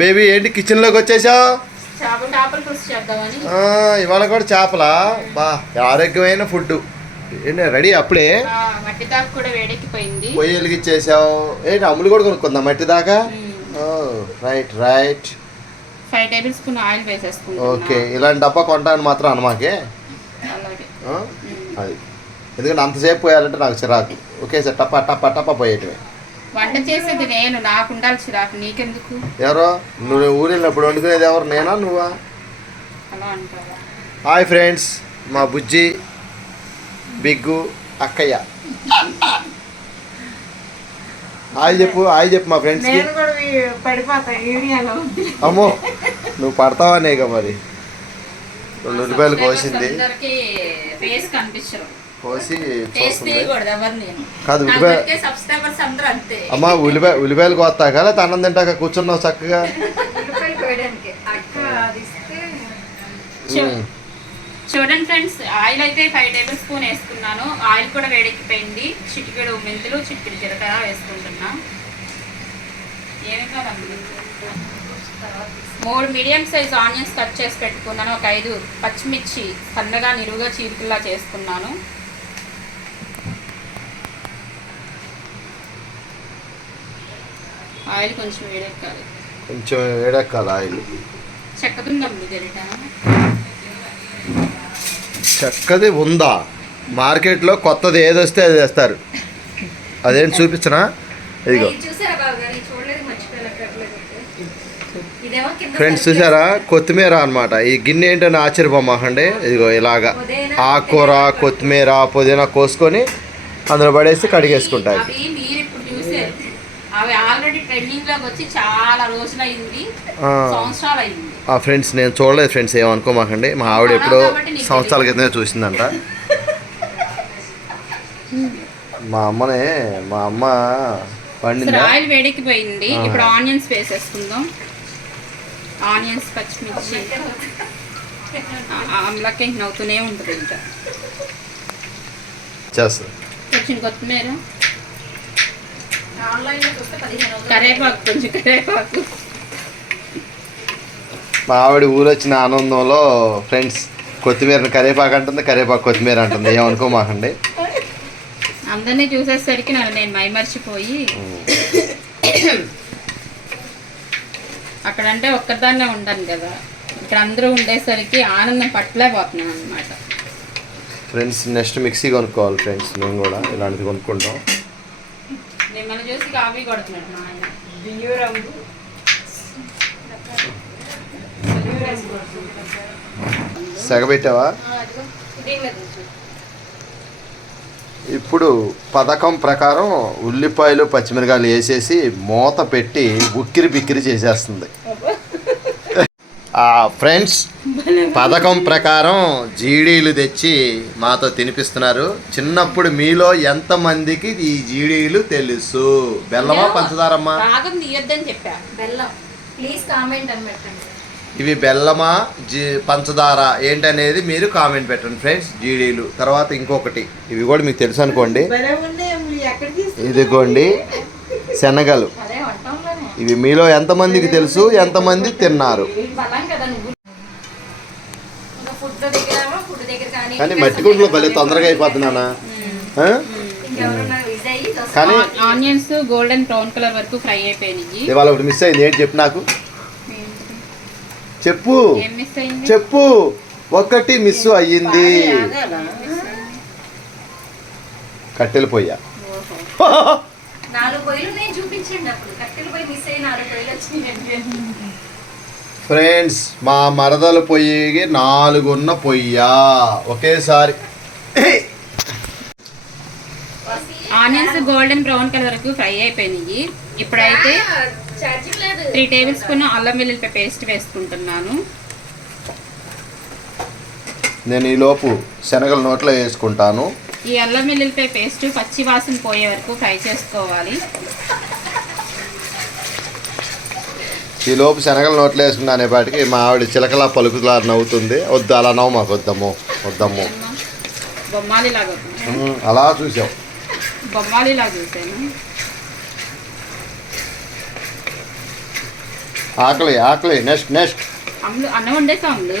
Baby ఏంటి kitchen లోకి వచ్చేసావు? ఇవాళ కూడా చేపలా? బా ఆరోగ్యమైన ఫుడ్ ఏంటి రెడీ అప్పుడే? పొయ్యి వెలిగిచ్చేసావు. ఏంటి అమ్ములు కూడా కొనుక్కుందా మట్టి దాకా? Right right. 5 tablespoon oil వేసేసుకుంటా. ఓకే, ఇలాంటి డబ్బా కొంటాను మాత్రం అనమాకే. అది ఎందుకంటే అంతసేపు పోయాలంటే నాకు చిరాకు. ఓకే సార్, టప్ప టప్ప టప్ప పోయేటివి. వంట చేసేది నేను, నాకు ఉండాలి చిరాకు, నీకెందుకు? ఎవరో నువ్వు ఊరు వెళ్ళినప్పుడు వండుకునేది ఎవరు, నేనా నువ్వా? అలా అంటావా? హాయ్ ఫ్రెండ్స్, మా బుజ్జి బిగ్గు అక్కయ్య. హాయ్ చెప్పు, హాయ్ చెప్పు మా ఫ్రెండ్స్కి. అమ్మో నువ్వు పడతావనేగా మరి. 2 ఉల్లిపాయలు కోసింది, కోసి కాదు ఉల్లిపాయ. అమ్మా ఉల్లిపాయలు కోస్తాక లేదా అన్నం తింటాక కూర్చున్నావు చక్కగా. చూడండి ఫ్రెండ్స్, ఆయిల్ అయితే 5 టేబుల్ స్పూన్ వేసుకున్నాను. ఆయిల్ కూడా వేడెక్కిపోయింది. చిటికెడు మెంతులు, చిటికెడు జీలకర్ర వేసుకుంటున్నా. 3 మీడియం సైజ్ ఆనియన్స్ కట్ చేసి పెట్టుకున్నాను. ఒక 5 పచ్చిమిర్చి సన్నగా నిలువుగా చీలికల్లా చేసుకున్నాను. ఆయిల్ కొంచెం వేడెక్కాలి ఆయిల్. చెక్కదుందండి గరిట. చెక్కది ఉందా? మార్కెట్లో కొత్తది ఏది వస్తే అది వేస్తారు. అదేంటి చూపించనా? ఇదిగో ఫ్రెండ్స్, చూసారా? కొత్తిమీర అనమాట. ఈ గిన్నె ఏంటని ఆశ్చర్యపోమాకండి. ఇదిగో ఇలాగా ఆకుకూర, కొత్తిమీర, పుదీనా కోసుకొని అందులో పడేసి కడిగేసుకుంటాయి. ఫ్రెండ్స్ నేను చూడలేదు ఫ్రెండ్స్, ఏమనుకోమాకండి. మా ఆవిడ ఎప్పుడో సంవత్సరాల క్రితమే చూసిందంట. మా అమ్మ వండింది. ఆయిల్ వేడెక్కిపోయింది. ఇప్పుడు ఆనియన్స్ వేసేసుకుందాం. ఆనియన్స్, పచ్చిమిర్చి అమ్మలకి నవ్వుతూనే ఉంటుంది. ఇంకా కొంచెం కొత్తిమీర, కరేపాకు, కొంచెం కరేపాకు. మా ఆవిడ ఊరు వచ్చిన ఆనందంలో ఫ్రెండ్స్ కొత్తిమీరని కరేపాకు అంటుంది, కరేపాకు కొత్తిమీర అంటుంది. ఏమనుకోమాకండి. అందరినీ చూసేసరికి నేను మైమర్చిపోయి అక్కడంటే ఒక్కదాన్నే ఉంటాను కదా, ఇక్కడ అందరూ ఉండేసరికి ఆనందం పట్టలేకపోతున్నాను అనమాట. ఫ్రెండ్స్ నెక్స్ట్ మిక్సీ కొనుక్కోవాలి ఫ్రెండ్స్. మేము కూడా ఇలాంటిది కొనుక్కుంటాం. మిమ్మల్ని చూసి కాఫీ కొడుతున్నాడు మా ఆయన. సెగబెట్టావా? ఇప్పుడు పథకం ప్రకారం ఉల్లిపాయలు, పచ్చిమిరకాయలు వేసేసి మూత పెట్టి ఉక్కిరి బిక్కిరి చేసేస్తుంది. ఫ్రెండ్స్ పథకం ప్రకారం జీడీలు తెచ్చి మాతో తినిపిస్తున్నారు. చిన్నప్పుడు మీలో ఎంతమందికి ఈ జీడీలు తెలుసు? బెల్లమా, పంచదారమ్మా? ఇవి బెల్లమా, పంచదార ఏంటనేది మీరు కామెంట్ పెట్టండి ఫ్రెండ్స్. జీడీలు తర్వాత ఇంకొకటి, ఇవి కూడా మీకు తెలుసు అనుకోండి. ఇదిగోండి శనగలు. ఇవి మీలో ఎంతమందికి తెలుసు, ఎంతమంది తిన్నారు? కానీ మట్టి గుంట్లో భలే తొందరగా అయిపోతున్నానా? కానీ ఆనియన్స్ గోల్డెన్ బ్రౌన్ కలర్ వరకు ఫ్రై అయిపోయినాయి. ఇవాళ ఒకటి మిస్ అయింది. ఏంటి చెప్పు నాకు, చెప్పు చెప్పు. ఒకటి మిస్ అయ్యింది. కట్టెల పొయ్య. ఫ్రెండ్స్ మా మరదల పొయ్యి 4 ఉన్న పొయ్యా ఒకేసారి. ఆనియన్స్ గోల్డెన్ బ్రౌన్ కలర్ వరకు ఫ్రై అయిపోయినాయి. ఇప్పుడైతే 3 టేబుల్ స్పూన్ అల్లం వెల్లుల్లి పేస్ట్ వేసుకుంటున్నాను. నేను ఈ లోపు శనగలు నోట్లో వేసుకుంటాను. ఈ అల్లం వెల్లుల్లి పేస్ట్ పచ్చి వాసన పోయే వరకు ఫ్రై చేసుకోవాలి. ఈ లోపు శనగలు నోట్లో వేసుకున్నా అనేపాటికి మా ఆవిడ చిలకలా పలుకులా నవ్వుతుంది. వద్దు అలా నవ్వు, మాకు వద్దమ్ము వద్దమ్ము. బొమ్మాలిలాగా అలా చూసావు. బొమ్మాలిలా చూసాను. ఆకలి ఆకలి. Next next. అమ్ములు అన్నం వండేసా అమ్ములు?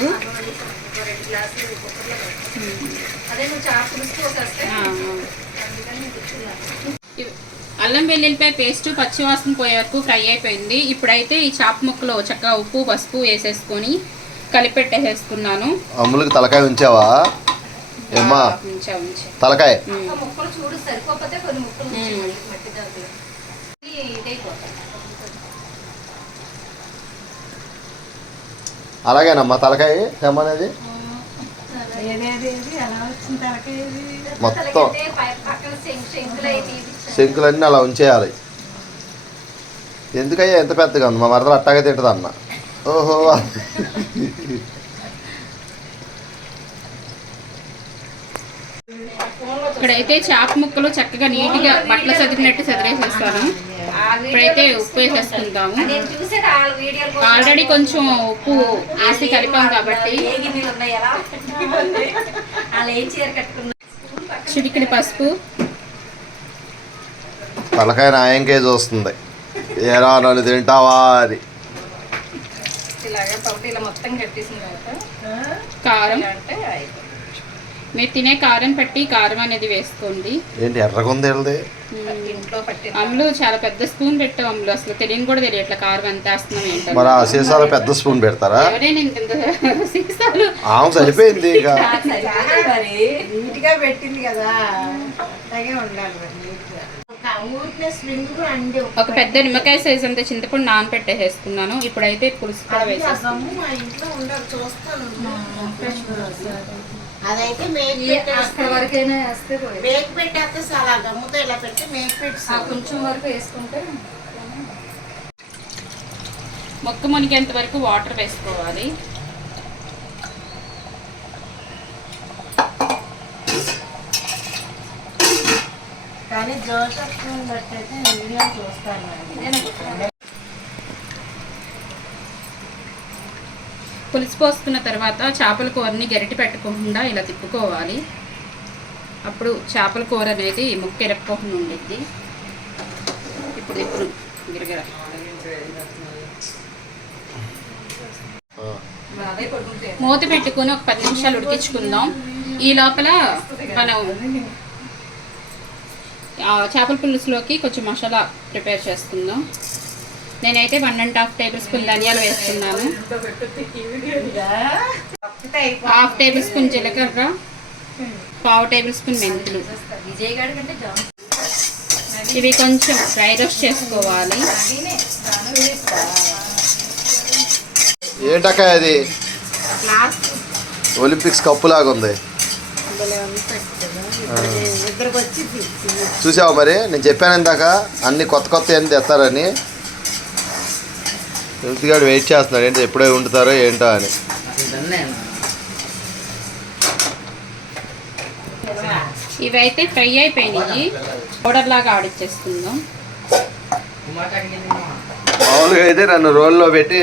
అల్లం వెల్లుల్లిపాయ పేస్ట్ పచ్చివాసన పోయే వరకు ఫ్రై అయిపోయింది. ఇప్పుడైతే ఈ చాప ముక్కలో చక్కగా ఉప్పు పసుపు వేసేసుకొని కలిపెట్టేసేసుకున్నాను. అమ్ములకి తలకాయ ఉంచావా ఏమ్మా? తలకాయ అలాగేనమ్మా తలకాయ తెమ్మనేది మొత్తం శంకులన్నీ అలా ఉంచేయాలి. ఎందుకయ్యా ఎంత పెద్దగా ఉంది? మా మరదలు అట్టాగే తింటుంది అన్న. ఓహో ఇక్కడైతే చాప ముక్కలు చక్కగా నీట్గా బట్టలు చదివినట్టు చదివేసేస్తాను. ఇప్పుడైతే ఉప్పు వేసేసుకుంటాము. ఆల్రెడీ కొంచెం ఉప్పు వేసి కలిపాం కాబట్టి చిటికెడు పసుపు. తలకాయ నాయంకే చూస్తుంది ఏరా నన్ను తింటావా అని. కారం, మీరు తినే కారం పట్టి కారం అనేది వేసుకోండి. ఏంటి ఎర్రగుంది అమ్ములు చాలా పెద్ద స్పూన్ పెట్టావు అమ్ములు, అసలు తెలియని కూడా తెలియట్లా కారం ఎంత వేస్తున్నాం ఏంటో. మరి ఆ సీసాలో పెద్ద స్పూన్ పెడతారా? సీసాలు సరిపోయింది. ఒక పెద్ద నిమ్మకాయ సైజ్ అంతా చింతపండు నానపెట్టేసేసుకున్నాను. ఇప్పుడైతే పులుసు కూడా వేసేస్తాను. అదైతే పెట్టేస్తే చాలా గమ్ముతో ఇలా పెట్టి మేక పెట్టి కొంచెం వరకు వేసుకుంటే మొక్క మునిగేంత వరకు వాటర్ వేసుకోవాలి. కానీ జోసెఫ్ బట్టి అయితే వీడియో చూస్తాను. పులుసు పోసుకున్న తర్వాత చేపల కూరని గరిటె పెట్టకుండా ఇలా తిప్పుకోవాలి. అప్పుడు చేపల కూర అనేది ముక్క ఎరక్కోకుండా ఉండిద్ది. ఇప్పుడు గిరగిర మూత పెట్టుకుని ఒక 10 నిమిషాలు ఉడికించుకుందాం. ఈ లోపల మనం చేపల పులుసులోకి కొంచెం మసాలా ప్రిపేర్ చేసుకుందాం. నేనైతే 1½ టేబుల్ స్పూన్ ధనియాలు వేస్తున్నాను, 1/2 టేబుల్ స్పూన్ జీలకర్ర, 1/2 టేబుల్ స్పూన్ మెంతులు. ఇవి కొంచెం డ్రై రోస్ట్ చేసుకోవాలి. ఏంటక్క అది? ఒలింపిక్స్ కప్పు లాగా ఉంది. చూసావా మరి? నేను చెప్పాను ఇందాక అన్ని కొత్త కొత్త ఏం తెస్తారని. గారు వెయిట్ చేస్తున్నాడు ఏంటి ఎప్పుడే వండుతారో ఏంటో అని. ఇవైతే ఫ్రై అయిపోయినాయి, పౌడర్ లాగా ఆడిచ్చేసుకుందాం. మామూలుగా అయితే నన్ను రోల్లో పెట్టి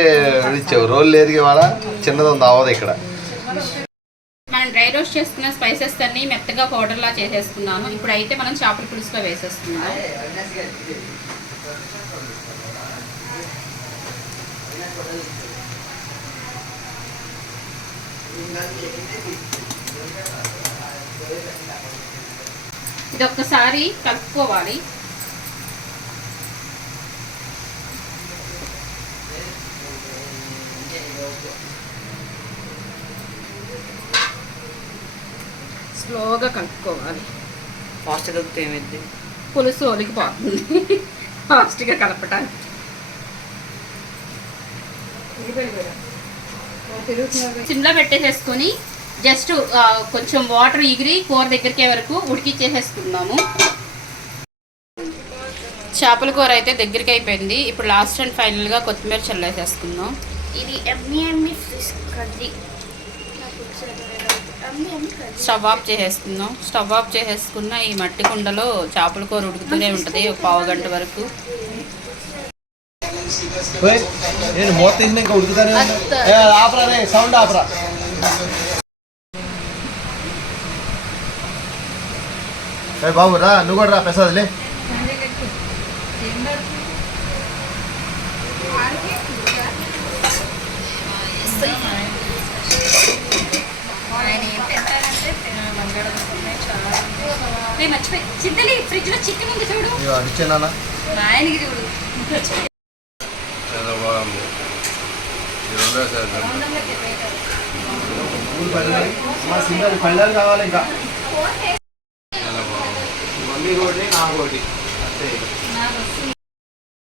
ఇచ్చావు. రోల్ లేదు ఇవాళ, చిన్నది ఉంది అవ్వదు ఇక్కడ. మనం డ్రై రోస్ట్ చేసుకున్న స్పైసెస్ అన్ని మెత్తగా పౌడర్ లా చేసేసుకున్నాను. ఇప్పుడైతే మనం చేపల పులుసులో వేసేస్తున్నాం. ఇది ఒక్కసారి కలుపుకోవాలి. స్లోగా కలుపుకోవాలి. ఫాస్ట్ కలిపితే ఏమైంది? పులుసు ఒలికిపోతుంది ఫాస్ట్గా కలపటానికి. సిమ్లో పెట్టేసేసుకొని జస్ట్ కొంచెం వాటర్ ఎగిరి కూర దగ్గరికి వరకు ఉడికిచ్చేసేసుకుందాము. చేపల కూర అయితే దగ్గరికి అయిపోయింది. ఇప్పుడు లాస్ట్ అండ్ ఫైనల్గా కొత్తిమీర చల్లేసేసుకుందాం. ఇది ఎమ్మి ఫిష్ కర్రీ. స్టవ్ ఆఫ్ చేసేసుకుందాం. స్టవ్ ఆఫ్ చేసేసుకున్న ఈ మట్టి కుండలో చేపల కూర ఉడుకుతూనే ఉంటుంది ఒక 1/2 గంట వరకు. నేను మూత తీసిన ఇంకా ఉడుకుతానే ఆపరా, సౌండ్ ఆపరా. బాబు రా, నువ్వు కూడా రా పెసలే. నేను మర్చిపోయి చింతలి ఫ్రిడ్జ్ లో చికెన్ ఉంది చూడు ఇవి అడిచానా మా ఆయనకి చూడు పళ్ళాలు కావాలి ఇంకా మమ్మీ ఒకటి నాకు ఒకటి అంతే